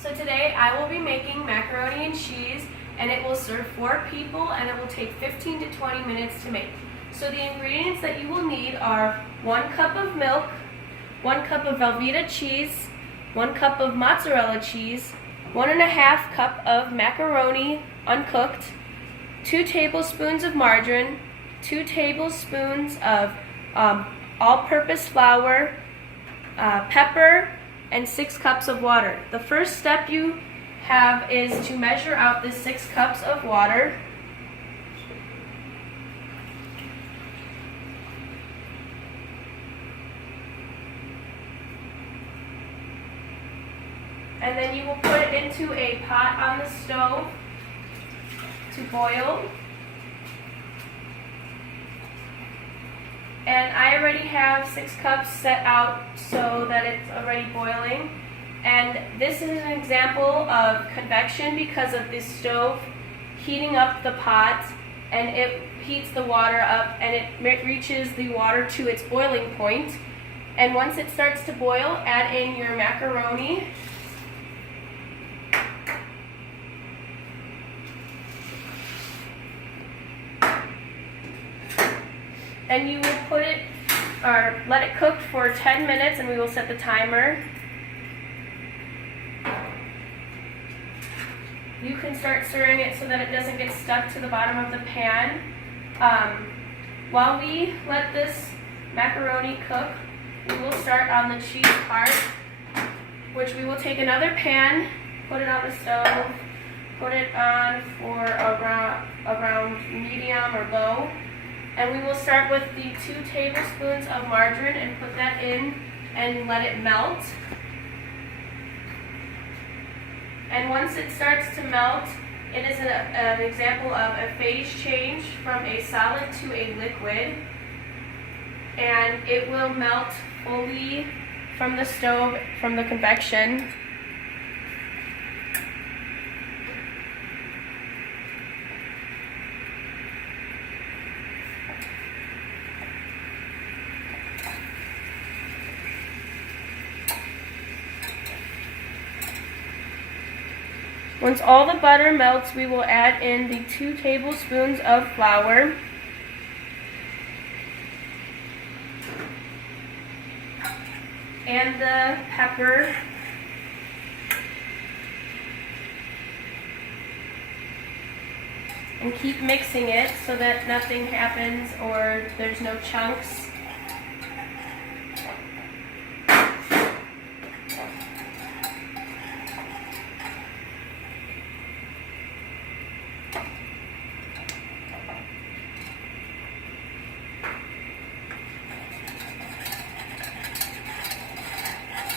So today I will be making macaroni and cheese, and it will serve 4 people, and it will take 15 to 20 minutes to make. So the ingredients that you will need are 1 cup of milk, 1 cup of Velveeta cheese, 1 cup of mozzarella cheese, 1½ cup of macaroni uncooked, 2 tablespoons of margarine, 2 tablespoons of all-purpose flour, pepper, and 6 cups of water. The first step you have is to measure out the 6 cups of water. And then you will put it into a pot on the stove to boil. And I already have 6 cups set out so that it's already boiling. And this is an example of convection because of the stove heating up the pot, and it heats the water up and it reaches the water to its boiling point. And once it starts to boil, add in your macaroni. And you will put it, or let it cook for 10 minutes, and we will set the timer. You can start stirring it so that it doesn't get stuck to the bottom of the pan. While we let this macaroni cook, we will start on the cheese part, which we will take another pan, put it on the stove, put it on for around medium or low. And we will start with the 2 tablespoons of margarine and put that in and let it melt. And once it starts to melt, it is an example of a phase change from a solid to a liquid. And it will melt fully from the stove, from the convection. Once all the butter melts, we will add in the 2 tablespoons of flour. And the pepper. And keep mixing it so that nothing happens or there's no chunks.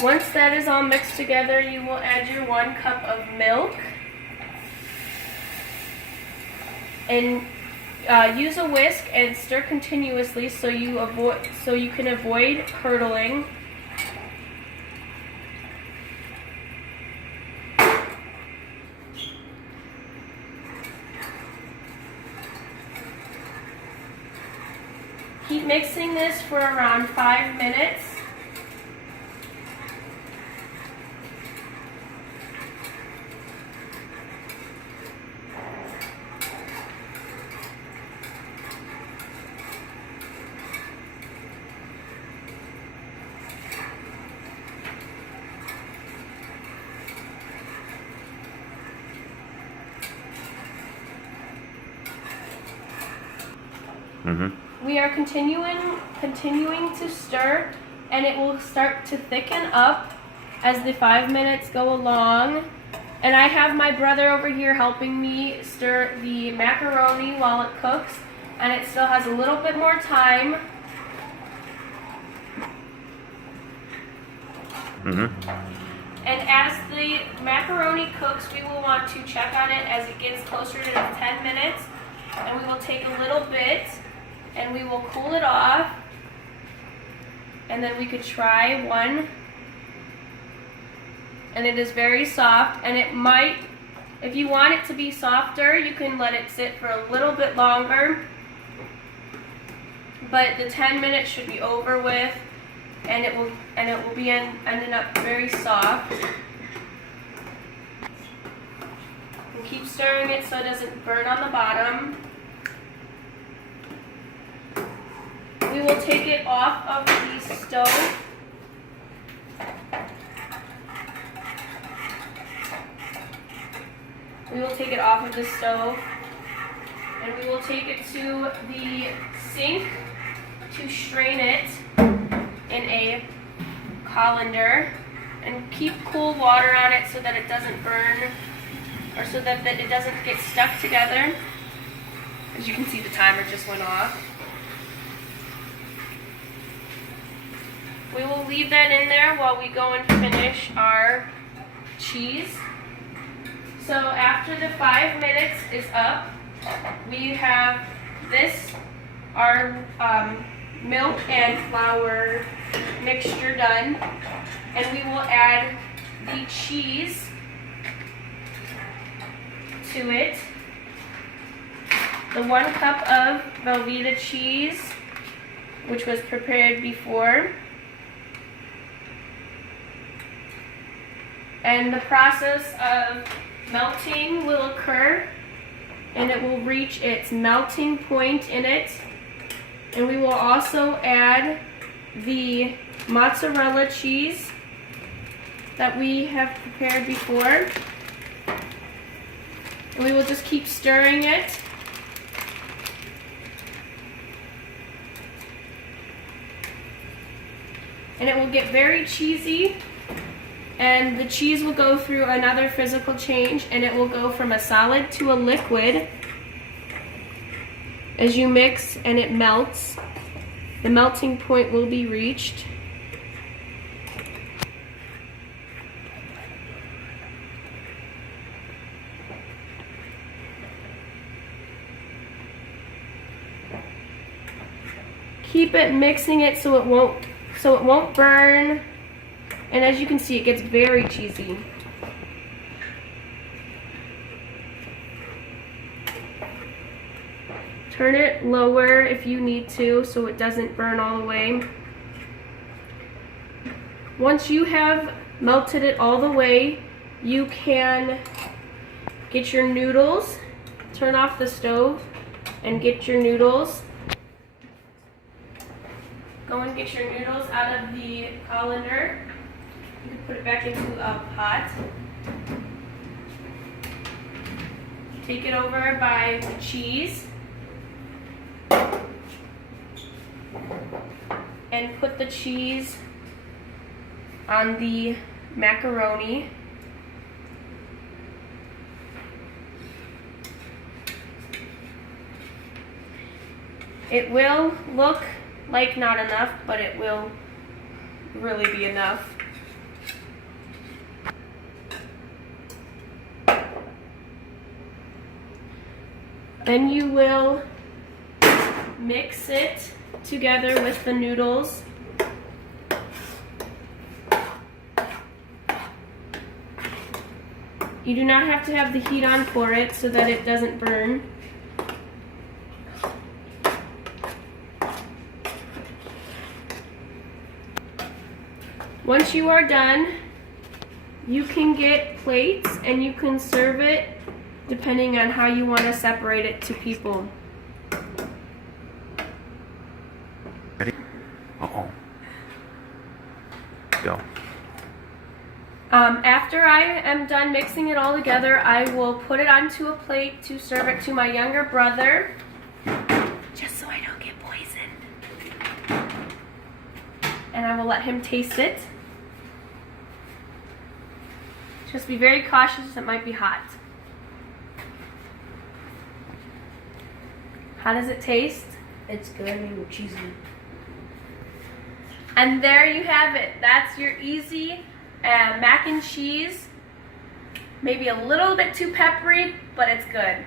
Once that is all mixed together, you will add your 1 cup of milk. And use a whisk and stir continuously so you can avoid curdling. Keep mixing this for around 5 minutes. We are continuing to stir, and it will start to thicken up as the 5 minutes go along. And I have my brother over here helping me stir the macaroni while it cooks, and it still has a little bit more time. And as the macaroni cooks, we will want to check on it as it gets closer to 10 minutes, and we will take a little bit and we will cool it off, and then we could try one. And it is very soft, and it might, if you want it to be softer, you can let it sit for a little bit longer, but the 10 minutes should be over with, and it will be ending up very soft. stirring it so it doesn't burn on the bottom. We will take it off of the stove. We will take it off of the stove and we will take it to the sink to strain it in a colander and keep cool water on it so that it doesn't burn or so that it doesn't get stuck together. As you can see, the timer just went off. We will leave that in there while we go and finish our cheese. So after the 5 minutes is up, we have this, our milk and flour mixture done, and we will add the cheese to it. The 1 cup of Velveeta cheese, which was prepared before. And the process of melting will occur, and it will reach its melting point in it. And we will also add the mozzarella cheese that we have prepared before. And we will just keep stirring it. And it will get very cheesy. And the cheese will go through another physical change, and it will go from a solid to a liquid. As you mix and it melts, the melting point will be reached. Keep it mixing it so it won't burn. And as you can see, it gets very cheesy. Turn it lower if you need to so it doesn't burn all the way. Once you have melted it all the way, you can get your noodles, turn off the stove, and get your noodles. Go and get your noodles out of the colander. You can put it back into a pot. Take it over by the cheese. And put the cheese on the macaroni. It will look like not enough, but it will really be enough. Then you will mix it together with the noodles. You do not have to have the heat on for it so that it doesn't burn. Once you are done, you can get plates and you can serve it depending on how you want to separate it to people. Ready? Uh-oh. Go. After I am done mixing it all together, I will put it onto a plate to serve it to my younger brother, just so I don't get poisoned. And I will let him taste it. Just be very cautious, it might be hot. How does it taste? It's good and cheesy. And there you have it. That's your easy mac and cheese. Maybe a little bit too peppery, but it's good.